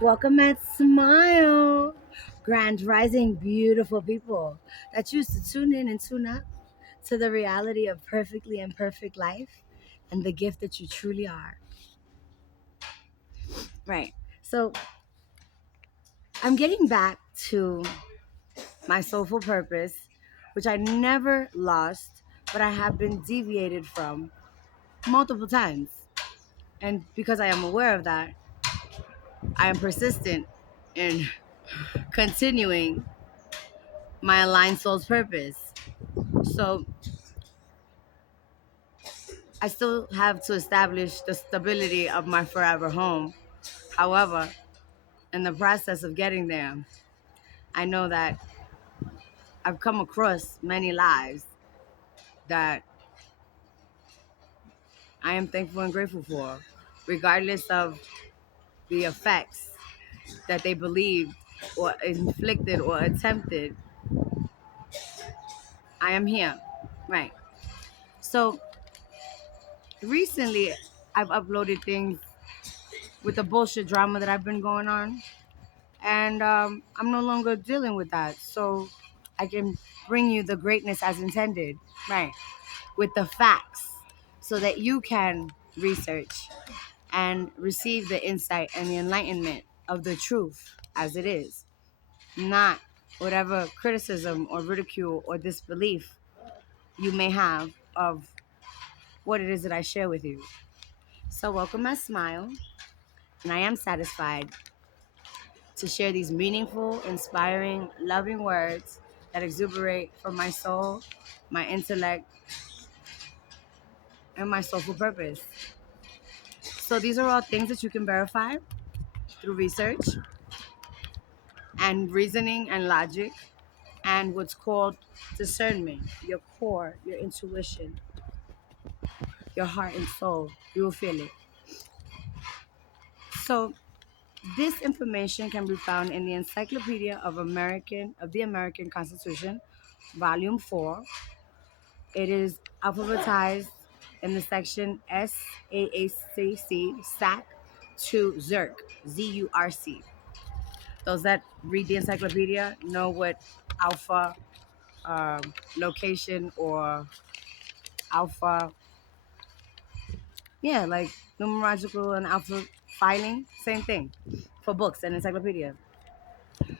Welcome and smile. Grand rising, beautiful people that choose to tune in and tune up to the reality of perfectly imperfect life and the gift that you truly are. Right. So I'm getting back to my soulful purpose, which I never lost, but I have been deviated from multiple times. And because I am aware of that, I am persistent in continuing my aligned soul's purpose. So I still have to establish the stability of my forever home. However, in the process of getting there, I know that I've come across many lives that I am thankful and grateful for, regardless of the effects that they believed or inflicted or attempted. I am here. Right. So recently, I've uploaded things with the bullshit drama that I've been going on. And I'm no longer dealing with that. So I can bring you the greatness as intended, right? With the facts, so that you can research and receive the insight and the enlightenment of the truth as it is, not whatever criticism or ridicule or disbelief you may have of what it is that I share with you. So welcome my smile, and I am satisfied to share these meaningful, inspiring, loving words that exuberate from my soul, my intellect, and my soulful purpose. So these are all things that you can verify through research and reasoning and logic and what's called discernment, your core, your intuition, your heart and soul. You will feel it. So this information can be found in the Encyclopedia of the American Constitution, Volume 4. It is alphabetized in the section SAACC, SAC to ZURC, ZURC. Those that read the encyclopedia know what alpha location or alpha, yeah, like numerological and alpha filing, same thing for books and encyclopedia.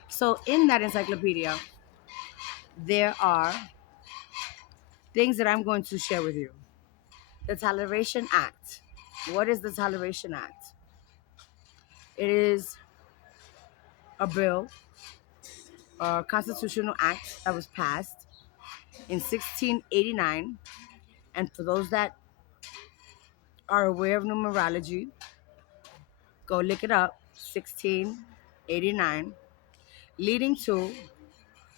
So in that encyclopedia, there are things that I'm going to share with you. The Toleration Act. What is the Toleration Act? It is a bill, a constitutional act that was passed in 1689. And for those that are aware of numerology, go look it up, 1689, leading to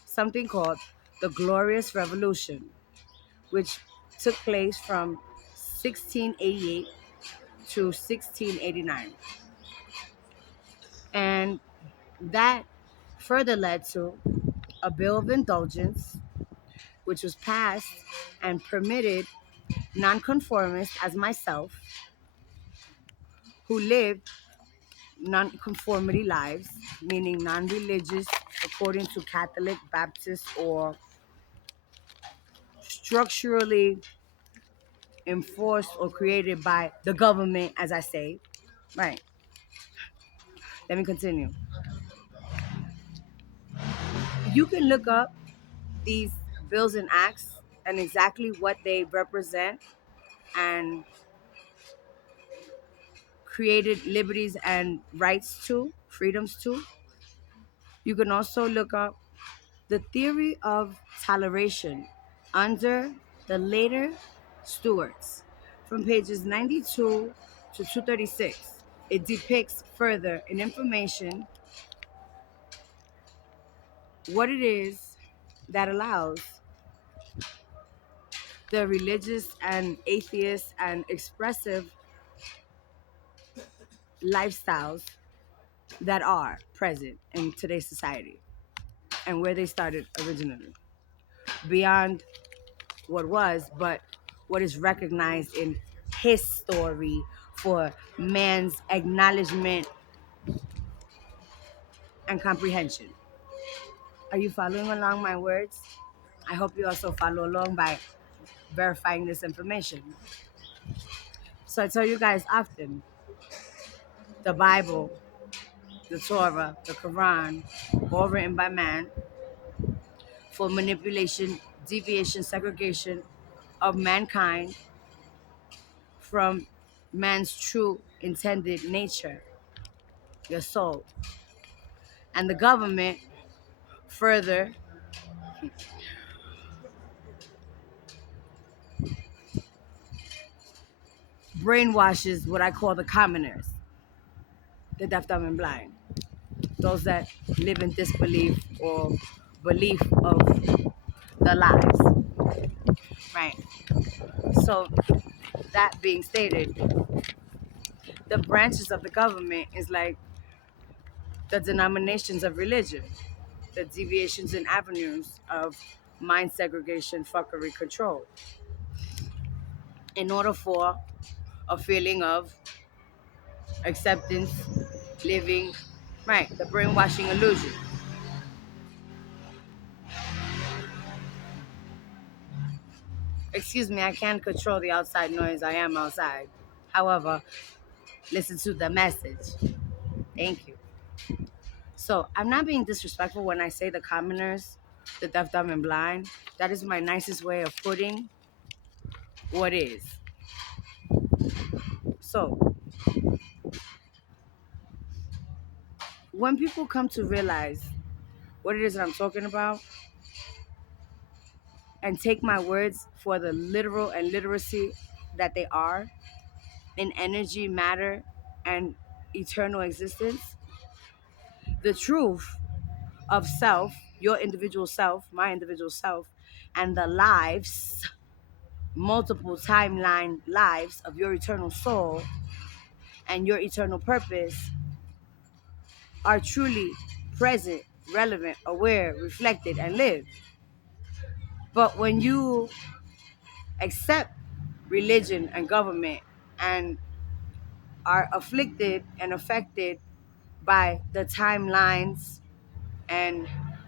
something called the Glorious Revolution, which took place from 1688 to 1689. And that further led to a bill of indulgence, which was passed and permitted nonconformists as myself, who lived nonconformity lives, meaning non-religious according to Catholic, Baptist, or structurally enforced or created by the government, as I say. Right. Let me continue. You can look up these bills and acts and exactly what they represent and created liberties and rights to, freedoms to. You can also look up the theory of toleration under the later Stuarts from pages 92 to 236. It depicts further in information what it is that allows the religious and atheist and expressive lifestyles that are present in today's society and where they started originally. Beyond what was, but what is recognized in his story for man's acknowledgement and comprehension. Are you following along my words? I hope you also follow along by verifying this information. So I tell you guys often, the Bible, the Torah, the Quran, all written by man for manipulation, deviation, segregation of mankind from man's true intended nature, your soul. And the government further brainwashes what I call the commoners, the deaf, dumb, and blind, those that live in disbelief or belief of the lies, right? So that being stated, the branches of the government is like the denominations of religion, the deviations and avenues of mind segregation, fuckery, control, in order for a feeling of acceptance, living, right? The brainwashing illusion. Excuse me, I can't control the outside noise. I am outside. However, listen to the message. Thank you. So I'm not being disrespectful when I say the commoners, the deaf, dumb, and blind. That is my nicest way of putting what is. So when people come to realize what it is that I'm talking about and take my words for the literal and literacy that they are in energy, matter, and eternal existence, the truth of self, your individual self, my individual self, and the lives, multiple timeline lives of your eternal soul and your eternal purpose are truly present, relevant, aware, reflected, and lived. But when you accept religion and government and are afflicted and affected by the timelines and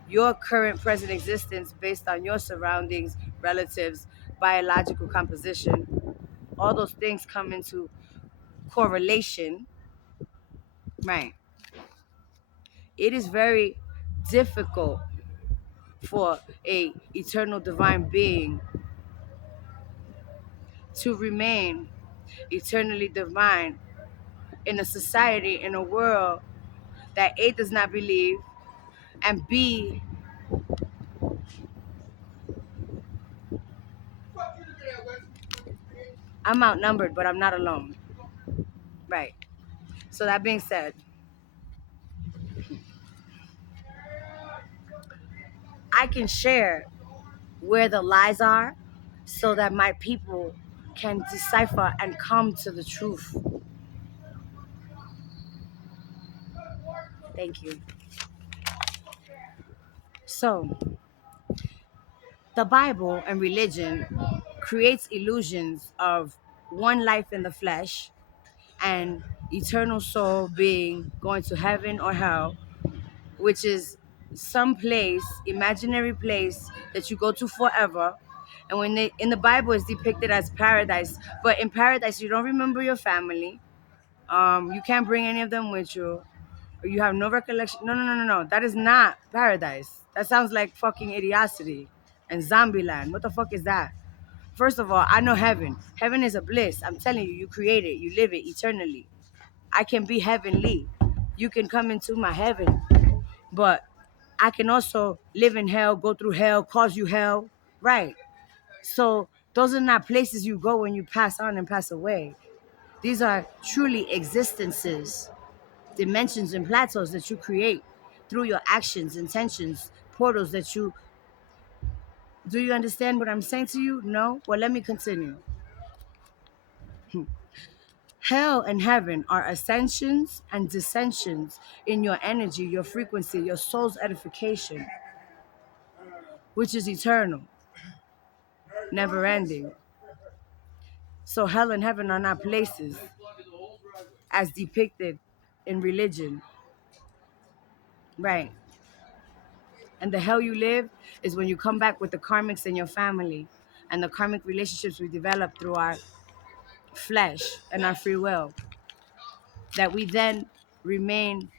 your current present existence based on your surroundings, relatives, biological composition, all those things come into correlation, right? It is very difficult for a eternal divine being to remain eternally divine in a society, in a world that A, does not believe, and B, I'm outnumbered, but I'm not alone. Right. So that being said, I can share where the lies are so that my people can decipher and come to the truth. Thank you. So, the Bible and religion creates illusions of one life in the flesh and eternal soul being going to heaven or hell, which is some place, imaginary place that you go to forever. And when they in the Bible it's depicted as paradise, but in paradise you don't remember your family. You can't bring any of them with you. Or you have no recollection. No, no, no, no, no. That is not paradise. That sounds like fucking idiocity and zombie land. What the fuck is that? First of all, I know heaven. Heaven is a bliss. I'm telling you, you create it, you live it eternally. I can be heavenly. You can come into my heaven. But I can also live in hell, go through hell, cause you hell. Right. So those are not places you go when you pass on and pass away. These are truly existences, dimensions and plateaus that you create through your actions, intentions, portals that you do. You understand what I'm saying to you? No? Well, let me continue. Hell and heaven are ascensions and dissensions in your energy, your frequency, your soul's edification, which is eternal, never ending. So hell and heaven are not places as depicted in religion. Right. And the hell you live is when you come back with the karmics in your family and the karmic relationships we develop through our flesh and our free will, that we then remain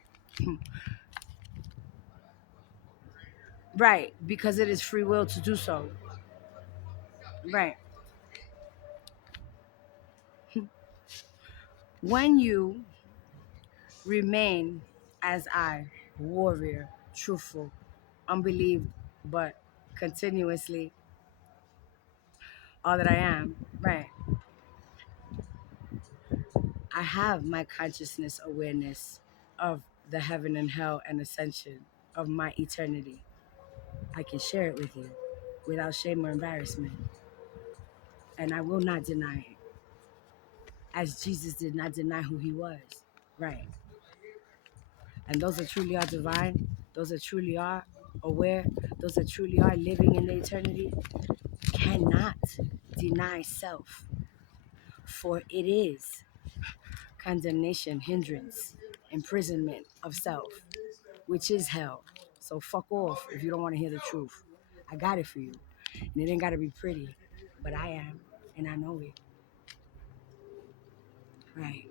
right because it is free will to do so. Right. When you remain as I, warrior, truthful, unbelieved, but continuously all that I am, right? I have my consciousness awareness of the heaven and hell and ascension of my eternity. I can share it with you without shame or embarrassment. And I will not deny it, as Jesus did not deny who he was. Right. And those that truly are divine, those that truly are aware, those that truly are living in the eternity, cannot deny self, for it is condemnation, hindrance, imprisonment of self, which is hell. So fuck off if you don't want to hear the truth. I got it for you. And it ain't got to be pretty, but I am, and I know it. Right.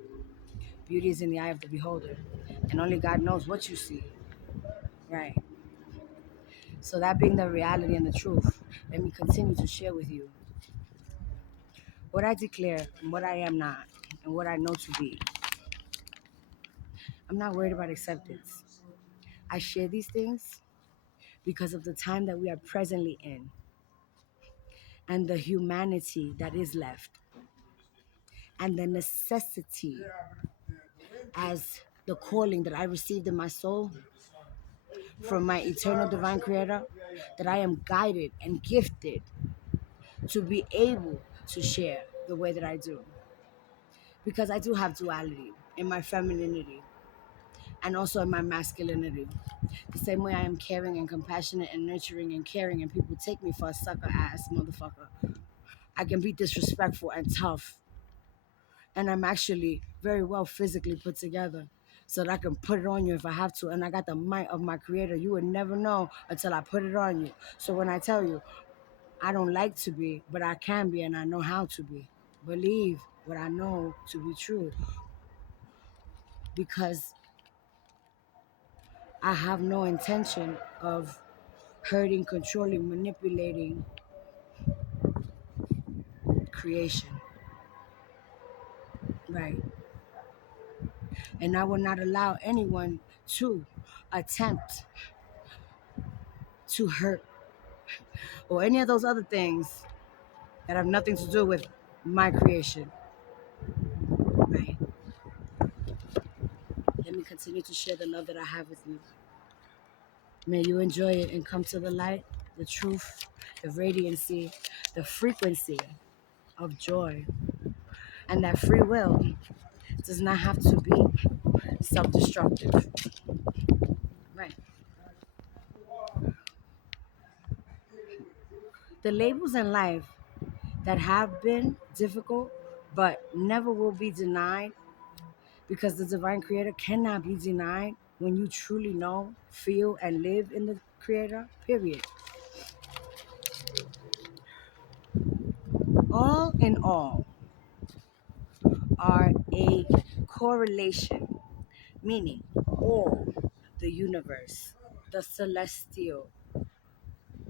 Beauty is in the eye of the beholder, and only God knows what you see. Right. So that being the reality and the truth, let me continue to share with you what I declare and what I am not, and what I know to be. I'm not worried about acceptance. I share these things because of the time that we are presently in and the humanity that is left and the necessity as the calling that I received in my soul from my eternal divine creator, that I am guided and gifted to be able to share the way that I do. Because I do have duality in my femininity and also in my masculinity. The same way I am caring and compassionate and nurturing and caring, and people take me for a sucker ass motherfucker. I can be disrespectful and tough, and I'm actually very well physically put together so that I can put it on you if I have to. And I got the might of my creator. You would never know until I put it on you. So when I tell you, I don't like to be, but I can be and I know how to be. Believe what I know to be true because I have no intention of hurting, controlling, manipulating creation. Right. And I will not allow anyone to attempt to hurt or any of those other things that have nothing to do with my creation. Right. Let me continue to share the love that I have with you. May you enjoy it and come to the light, the truth, the radiancy, the frequency of joy. And that free will does not have to be self-destructive. Right. The labels in life that have been difficult but never will be denied because the divine creator cannot be denied when you truly know, feel, and live in the creator, period. All in all are a correlation, meaning all the universe, the celestial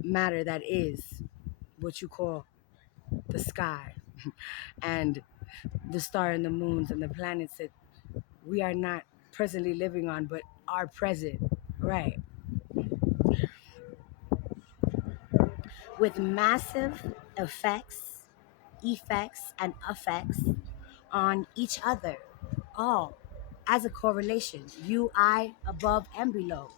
matter that is what you call the sky, and the star and the moons and the planets that we are not presently living on but are present, right? With massive effects, and effects on each other, all as a correlation, you, I, above and below.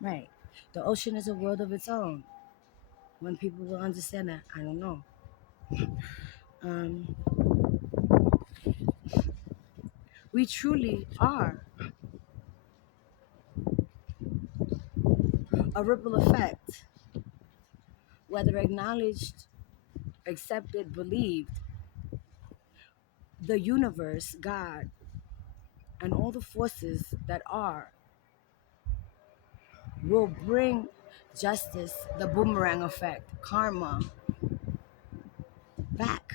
Right. The ocean is a world of its own. When people will understand that, I don't know. Um, we truly are a ripple effect, whether acknowledged, accepted, believed. The universe, God, and all the forces that are will bring justice, the boomerang effect, karma, back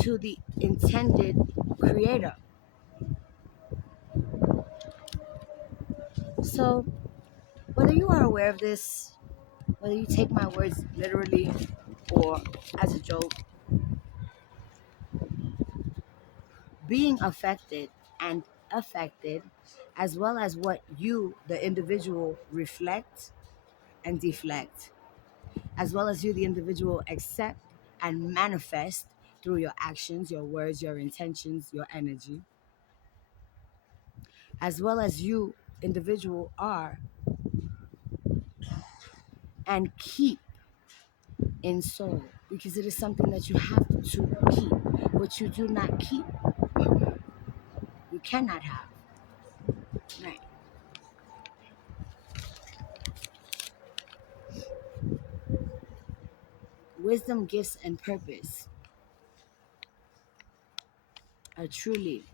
to the intended creator. So, whether you are aware of this, whether you take my words literally or as a joke, being affected and affected, as well as what you, the individual, reflect and deflect, as well as you, the individual, accept and manifest through your actions, your words, your intentions, your energy, as well as you, individual, are and keep in soul, because it is something that you have to keep. What you do not keep, you cannot have. Right. Wisdom, gifts, and purpose are truly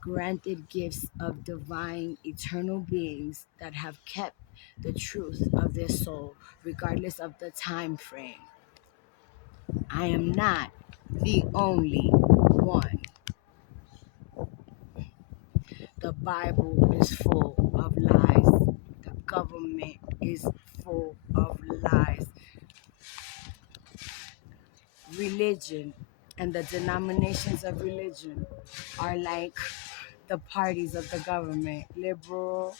granted gifts of divine eternal beings that have kept the truth of their soul regardless of the time frame. I am not the only one. The Bible is full of lies. The government is full of lies. Religion and the denominations of religion are like the parties of the government: liberal,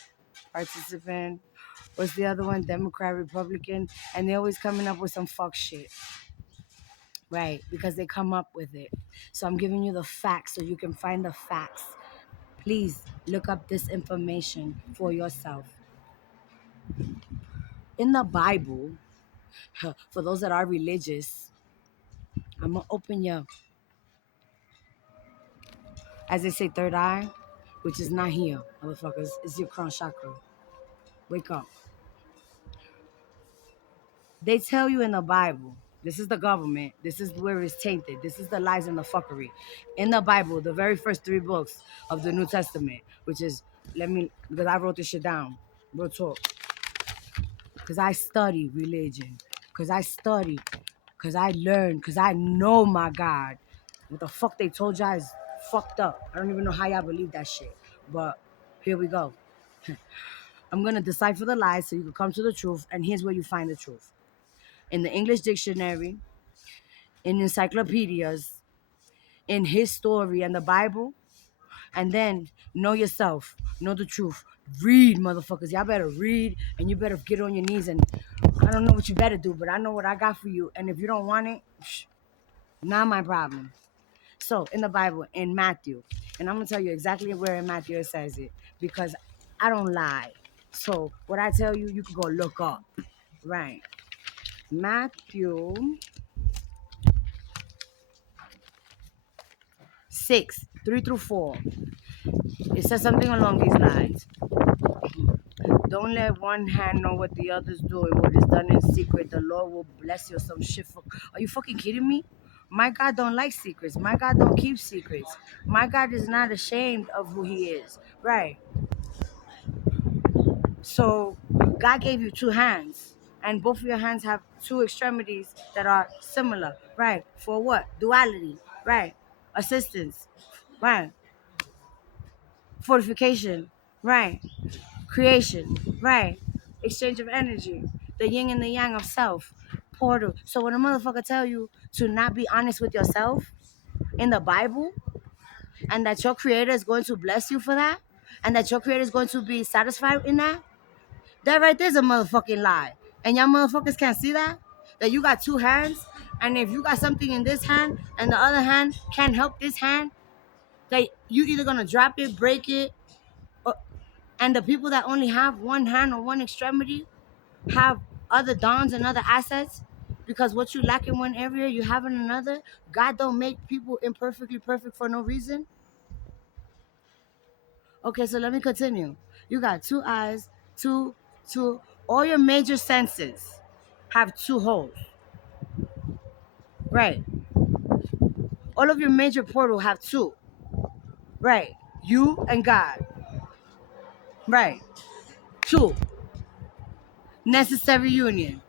participant, what's the other one? Democrat, Republican, and they're always coming up with some fuck shit. Right, because they come up with it. So I'm giving you the facts so you can find the facts. Please look up this information for yourself. In the Bible, for those that are religious, I'm gonna open your, as they say, third eye, which is not here, motherfuckers. It's your crown chakra. Wake up. They tell you in the Bible, this is the government, this is where it's tainted, this is the lies and the fuckery. In the Bible, the very first 3 books of the New Testament, which is, because I wrote this shit down, real talk. Because I study religion, because I learned, because I know my God. What the fuck they told y'all is fucked up. I don't even know how y'all believe that shit. But here we go. I'm going to decipher the lies so you can come to the truth, and here's where you find the truth. In the English dictionary, in encyclopedias, in his story and the Bible, and then know yourself, know the truth. Read, motherfuckers. Y'all better read, and you better get on your knees. And I don't know what you better do, but I know what I got for you. And if you don't want it, not my problem. So in the Bible, in Matthew, and I'm gonna tell you exactly where in Matthew it says it, because I don't lie. So what I tell you, you can go look up. Right. Matthew 6, 3 through 4. It says something along these lines. Don't let one hand know what the other's doing. What is done in secret, the Lord will bless you. Some shit. Are you fucking kidding me? My God don't like secrets. My God don't keep secrets. My God is not ashamed of who he is. Right. So God gave you 2 hands, and both of your hands have 2 extremities that are similar. Right. For what? Duality. Right. Assistance. Right. Fortification. Right. Creation, right? Exchange of energy, the yin and the yang of self, portal. So when a motherfucker tell you to not be honest with yourself in the Bible, and that your creator is going to bless you for that, and that your creator is going to be satisfied in that, that right there's a motherfucking lie. And y'all motherfuckers can't see that you got 2 hands, and if you got something in this hand and the other hand can't help this hand, that you either gonna drop it, break it, or, and the people that only have 1 hand or 1 extremity have other dons and other assets, because what you lack in one area you have in another. God don't make people imperfectly perfect for no reason. Okay, so let me continue. You got 2 eyes, two, all your major senses have 2 holes. Right. All of your major portal have 2. Right. You and God. Right. 2, necessary union.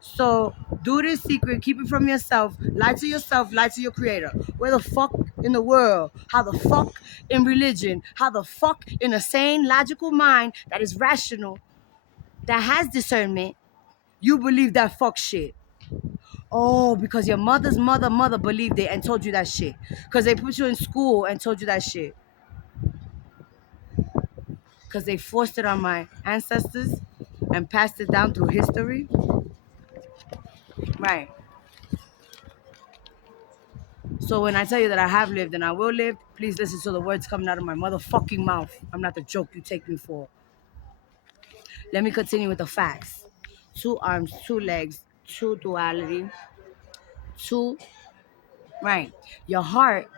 So do this secret, keep it from yourself, lie to yourself, lie to your creator. Where the fuck in the world, how the fuck in religion, how the fuck in a sane, logical mind that is rational, that has discernment, you believe that fuck shit? Oh, because your mother's mother believed it and told you that shit. Because they put you in school and told you that shit. Because they forced it on my ancestors and passed it down through history. Right. So when I tell you that I have lived and I will live, please listen to the words coming out of my motherfucking mouth. I'm not the joke you take me for. Let me continue with the facts. 2 arms, 2 legs, 2 duality, 2, right. Your heart,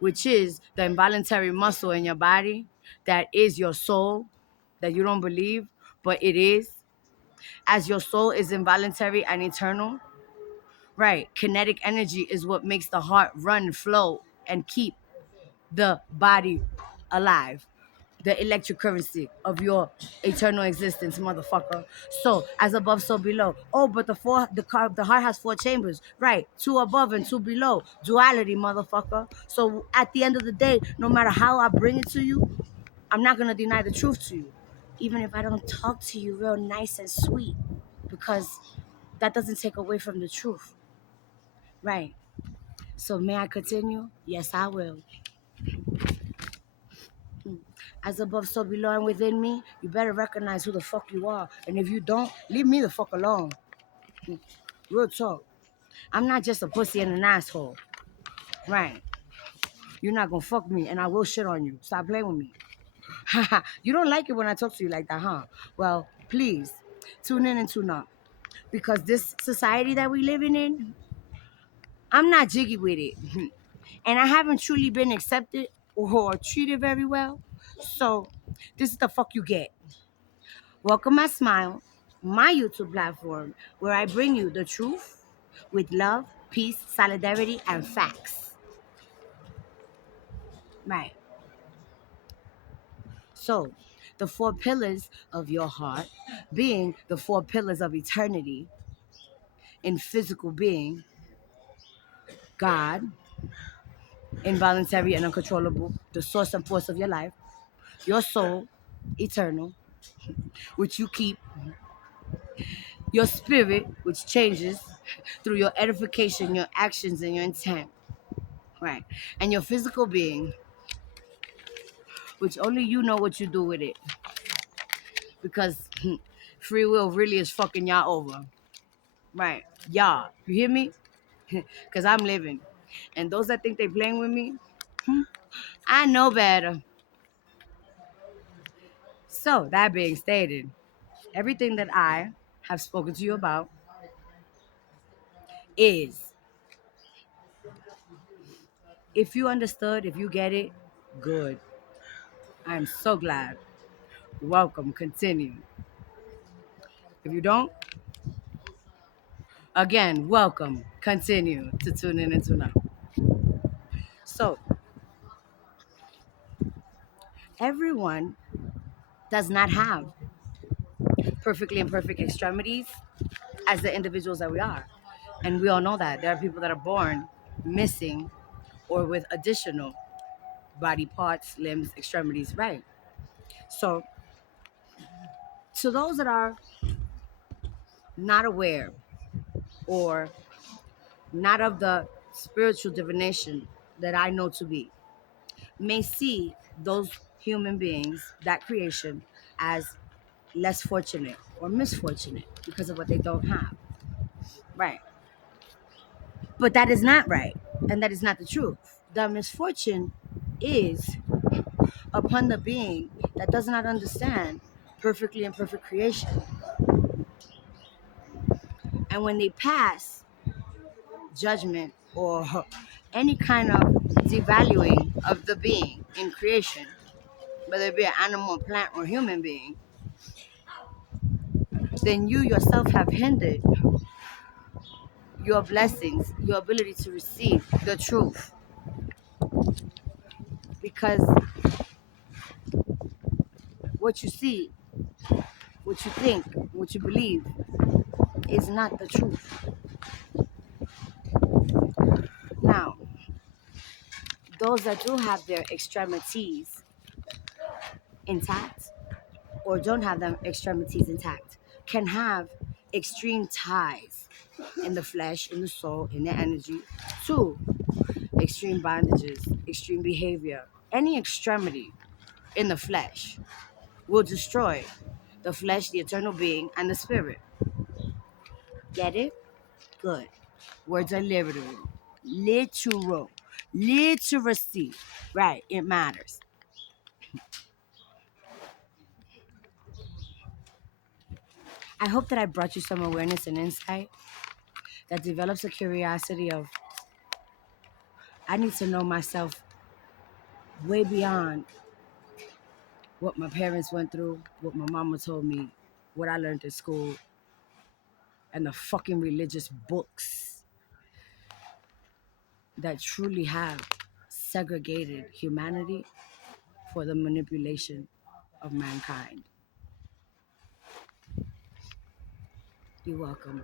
which is the involuntary muscle in your body, that is your soul, that you don't believe, but it is. As your soul is involuntary and eternal, right. Kinetic energy is what makes the heart run, flow, and keep the body alive. The electric currency of your eternal existence, motherfucker. So as above, so below. Oh, but the heart has 4 chambers, right? 2 above and 2 below. Duality, motherfucker. So at the end of the day, no matter how I bring it to you, I'm not gonna deny the truth to you, even if I don't talk to you real nice and sweet, because that doesn't take away from the truth, right? So may I continue? Yes, I will. As above, so below, and within me, you better recognize who the fuck you are. And if you don't, leave me the fuck alone. Real talk. I'm not just a pussy and an asshole. Right. You're not gonna fuck me and I will shit on you. Stop playing with me. You don't like it when I talk to you like that, huh? Well, please, tune in and tune out. Because this society that we living in, I'm not jiggy with it. And I haven't truly been accepted or treated very well. So this is the fuck you get. Welcome my smile, my YouTube platform, where I bring you the truth with love, peace, solidarity, and facts. Right. So, the 4 pillars of your heart being the 4 pillars of eternity in physical being, God, involuntary and uncontrollable, the source and force of your life, your soul, eternal, which you keep, your spirit, which changes through your edification, your actions, and your intent. Right. And your physical being, which only you know what you do with it. Because free will really is fucking y'all over. Right. Y'all. You hear me? Because I'm living. And those that think they playing with me, I know better. So, that being stated, everything that I have spoken to you about is, if you understood, if you get it, good. I'm so glad. Welcome. Continue. If you don't, again, welcome. Continue to tune in and tune out. So, everyone does not have perfectly imperfect extremities as the individuals that we are. And we all know that. There are people that are born missing or with additional body parts, limbs, extremities, right? So, to those that are not aware or not of the spiritual divination that I know to be, may see those human beings, that creation, as less fortunate or misfortunate because of what they don't have. Right. But that is not right. And that is not the truth. The misfortune is upon the being that does not understand perfectly imperfect creation. And when they pass judgment or any kind of devaluing of the being in creation, whether it be an animal, plant, or human being, then you yourself have hindered your blessings, your ability to receive the truth. Because what you see what you think, what you believe is not the truth. Now, those that do have their extremities intact or don't have them extremities intact can have extreme ties in the flesh, in the soul, in their energy to extreme bondages, extreme behavior. Any extremity in the flesh will destroy the flesh, the eternal being, and the spirit. Get it? Good. Words are literal. Literal. Literacy. Right. It matters. I hope that I brought you some awareness and insight that develops a curiosity of I need to know myself way beyond what my parents went through, what my mama told me, what I learned at school, and the fucking religious books that truly have segregated humanity for the manipulation of mankind. You're welcome.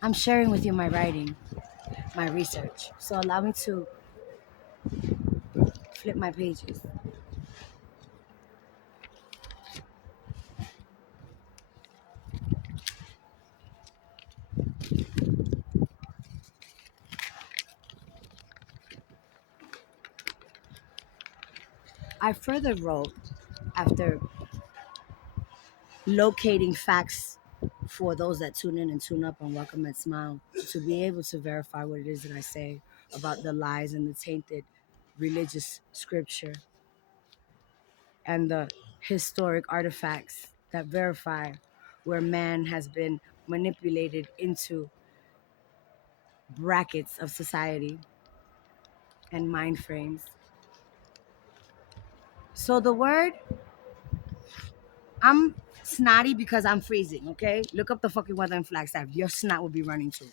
I'm sharing with you my writing, my research. So allow me to flip my pages. I further wrote after locating facts for those that tune in and tune up on Welcome and Smile to be able to verify what it is that I say about the lies and the tainted religious scripture and the historic artifacts that verify where man has been manipulated into brackets of society and mind frames. So the word, I'm snotty because I'm freezing, okay? Look up the fucking weather in Flagstaff. Your snot will be running too.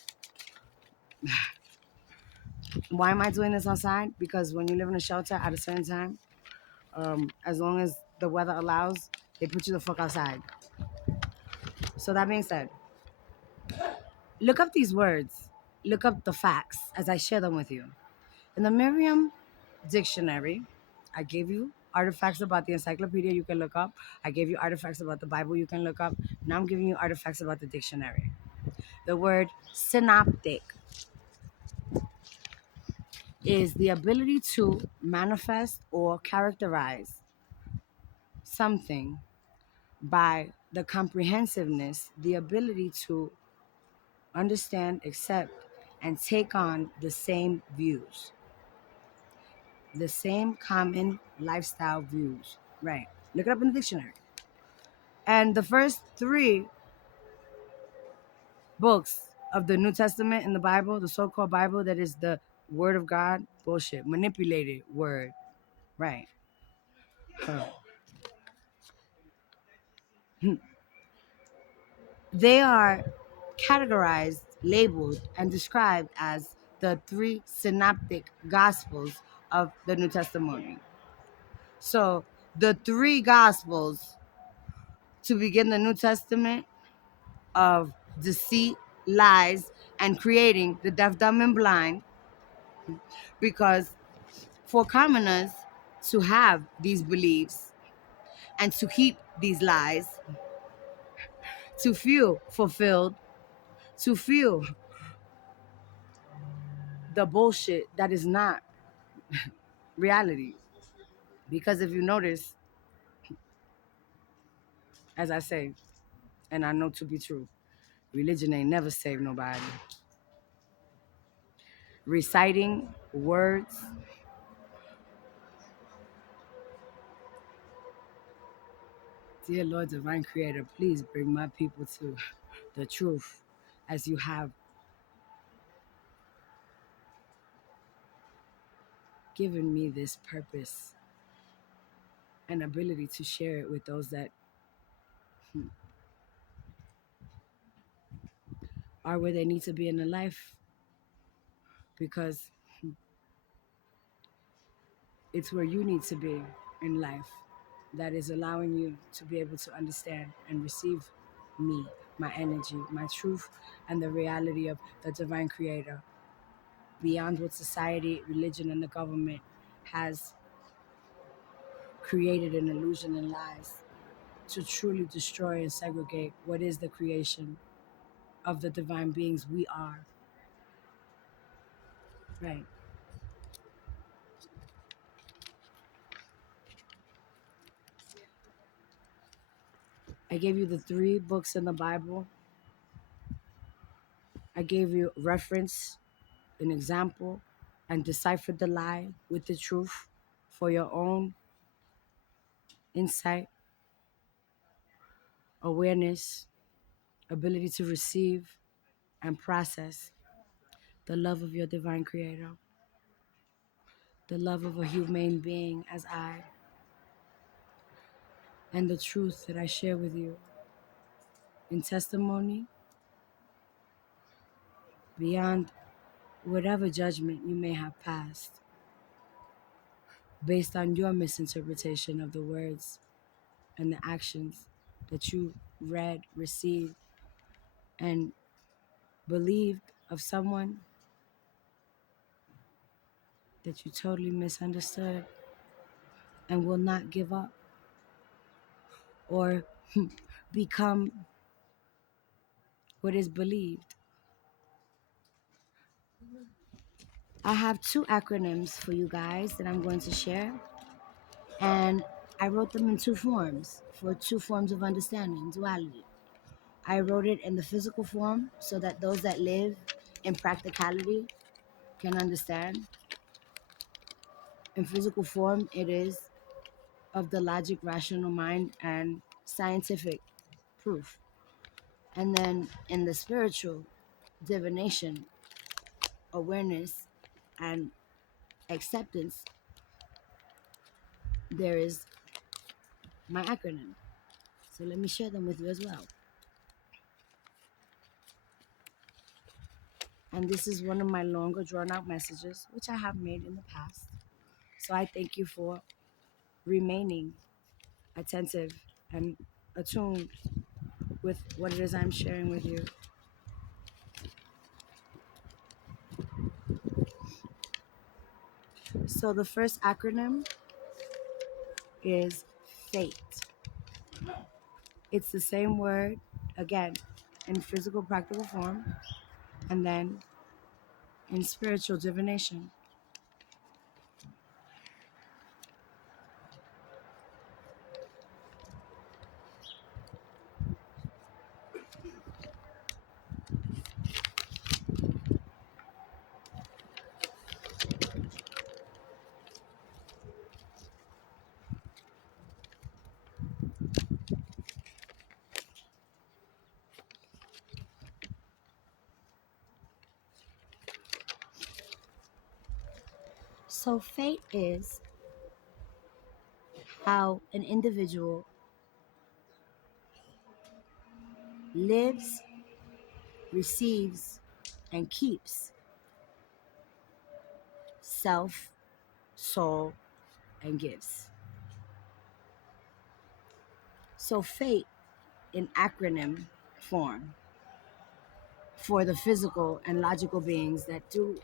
Why am I doing this outside? Because when you live in a shelter at a certain time, as long as the weather allows, they put you the fuck outside. So that being said, look up these words. Look up the facts as I share them with you. In the Merriam Dictionary, I gave you artifacts about the encyclopedia you can look up. I gave you artifacts about the Bible you can look up. Now I'm giving you artifacts about the dictionary. The word synoptic is the ability to manifest or characterize something by the comprehensiveness, the ability to understand, accept, and take on the same views, the same common lifestyle views. Right. Look it up in the dictionary. And the first three books of the New Testament in the Bible, the so called Bible, that is the Word of God, bullshit, manipulated word. Right. Huh. They are categorized, labeled, and described as the three synoptic gospels of the New Testament. So the three gospels to begin the New Testament of deceit, lies, and creating the deaf, dumb, and blind, because for commoners to have these beliefs and to keep these lies, to feel fulfilled, to feel the bullshit that is not reality. Because if you notice, as I say, and I know to be true, religion ain't never saved nobody. Reciting words, dear Lord, divine creator, please bring my people to the truth as you have given me this purpose and ability to share it with those that are where they need to be in their life, because it's where you need to be in life, that is allowing you to be able to understand and receive me, my energy, my truth, and the reality of the divine creator, beyond what society, religion, and the government has created an illusion and lies to truly destroy and segregate what is the creation of the divine beings we are. Right. I gave you the 3 books in the Bible. I gave you reference, an example, and deciphered the lie with the truth for your own insight, awareness, ability to receive and process the love of your divine creator, the love of a humane being as I, and the truth that I share with you in testimony beyond whatever judgment you may have passed based on your misinterpretation of the words and the actions that you read, received, and believed of someone that you totally misunderstood and will not give up or become what is believed. I have 2 acronyms for you guys that I'm going to share, and I wrote them in 2 forms for 2 forms of understanding, duality. I wrote it in the physical form so that those that live in practicality can understand. In physical form, it is of the logic, rational mind, and scientific proof. And then in the spiritual, divination, awareness, and acceptance, there is my acronym. So let me share them with you as well. And this is one of my longer drawn out messages, which I have made in the past. So I thank you for remaining attentive and attuned with what it is I'm sharing with you. So the first acronym is FATE. It's the same word, again, in physical practical form, and then in spiritual divination. So fate is how an individual lives, receives, and keeps self, soul, and gifts. So fate in acronym form for the physical and logical beings that do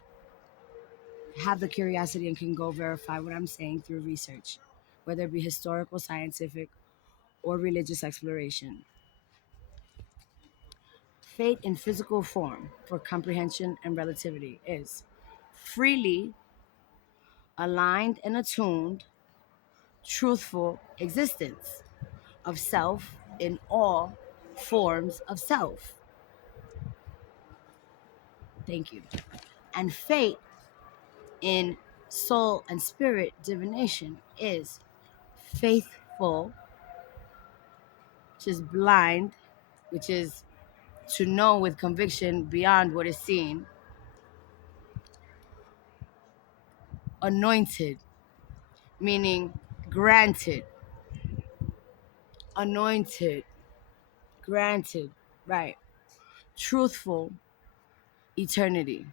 have the curiosity and can go verify what I'm saying through research, whether it be historical, scientific, or religious exploration. Fate in physical form for comprehension and relativity is freely aligned and attuned, truthful existence of self in all forms of self. Thank you. And fate in soul and spirit divination is faithful, which is blind, which is to know with conviction beyond what is seen, anointed, meaning granted, anointed, granted, right? Truthful, eternity.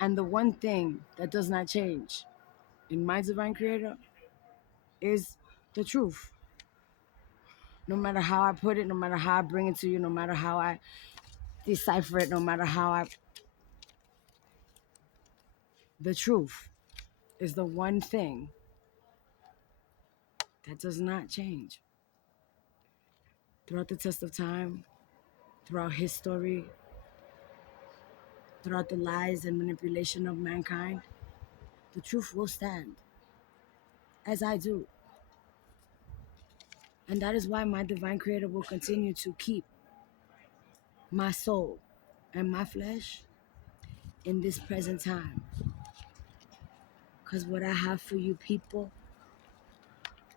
And the one thing that does not change in my divine creator is the truth. No matter how I put it, no matter how I bring it to you, no matter how I decipher it, no matter how I. The truth is the one thing that does not change. Throughout the test of time, throughout history, throughout the lies and manipulation of mankind, the truth will stand, as I do. And that is why my divine creator will continue to keep my soul and my flesh in this present time. Because what I have for you people,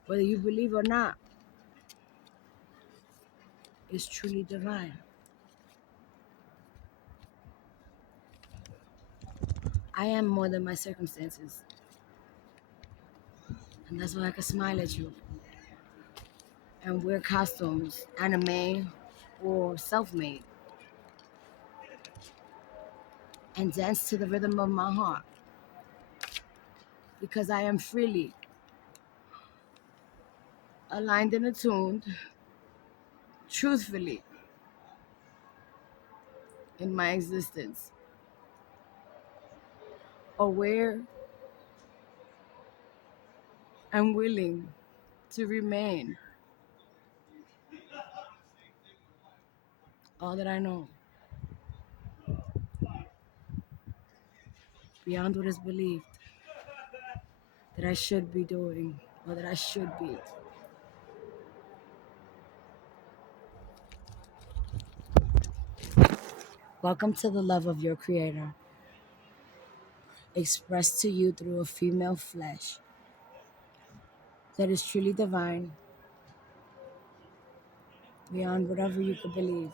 whether you believe or not, is truly divine. I am more than my circumstances. And that's why I can smile at you and wear costumes, anime or self-made, and dance to the rhythm of my heart. Because I am freely aligned and attuned, truthfully, in my existence, aware and willing to remain all that I know, beyond what is believed, that I should be doing or that I should be. Welcome to the love of your creator, expressed to you through a female flesh that is truly divine, beyond whatever you could believe.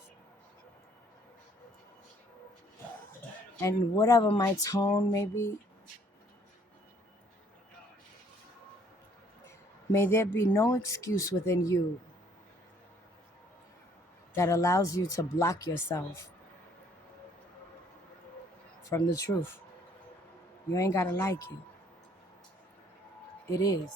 And whatever my tone may be, may there be no excuse within you that allows you to block yourself from the truth. You ain't gotta like it. It is.